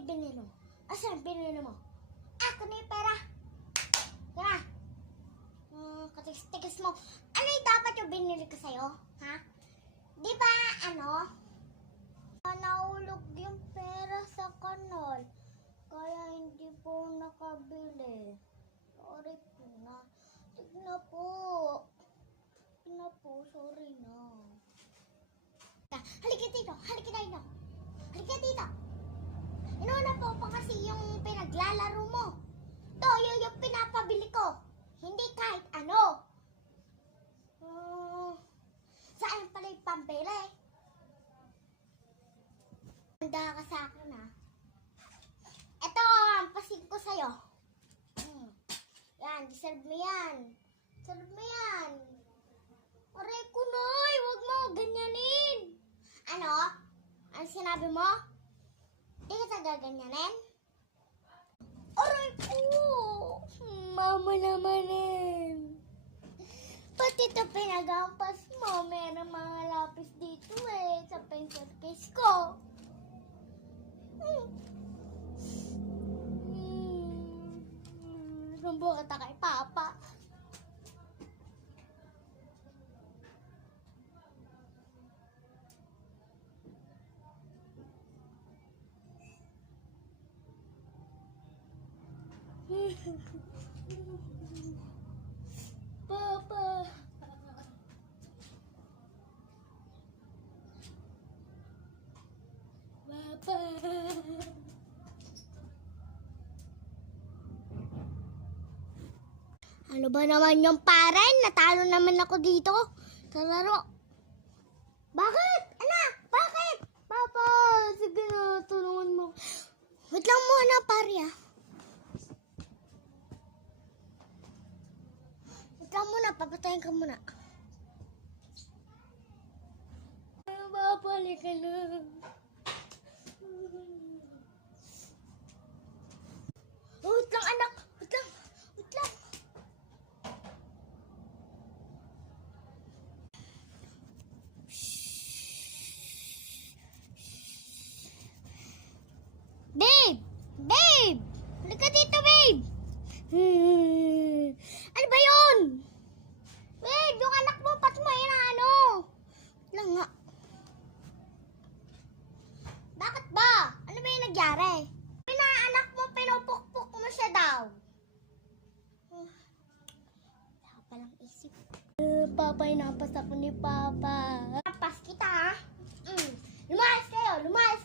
yung binili mo? Asan binili mo? Ako na yung pera. Tara. Katigis-tigis mo. Ano yung dapat yung binili ko sa'yo? Ha? Di ba, nahulog yung pera sa kanal. Kaya hindi po nakabili. Sorry po na. Tignan po. Tignan po, sorry na. Halika dito, halika dito. Halika dito. Inuna po pa kasi yung pinaglalaro mo. Toyo yung pinapabili ko. Hindi kahit ano. Saan pala yung pambili? Handa ka sa akin, ha? Ito ang pasig ko sa'yo. Yan, deserve mo yan. Deserve mo yan. Aray ko, Noy, huwag mo ganyanin. Ano? Ano sinabi mo? Hindi ka gaganyanin? Aray ko! Mama namanin. Pati ito pinagampas mo. Meron mga lapis dito sa pencil case ko. Rumbo ka kay Papa. Papa. Papa. Ano ba naman yung paren? Natalo naman ako dito sa laro. Bakit? Anak, bakit? Papa, sige na, tulungan mo. Wait lang muna, pare, ah. Wait lang muna, papatayin ka muna. Papa, halika na. Oh, wait lang, anak. Wait lang. Wait lang. Babe! Babe! Halika dito, babe! Ano ba yun? Babe, yung anak mo, pat mo yun, ano? Lang nga. Bakit ba? Ano ba yung nagyari? Pinaanak mo, pinupukpuk mo siya daw. Wala ka palang isip. Papa, inapas ako ni Papa. Napas kita, ha? Lumayas kayo, lumayas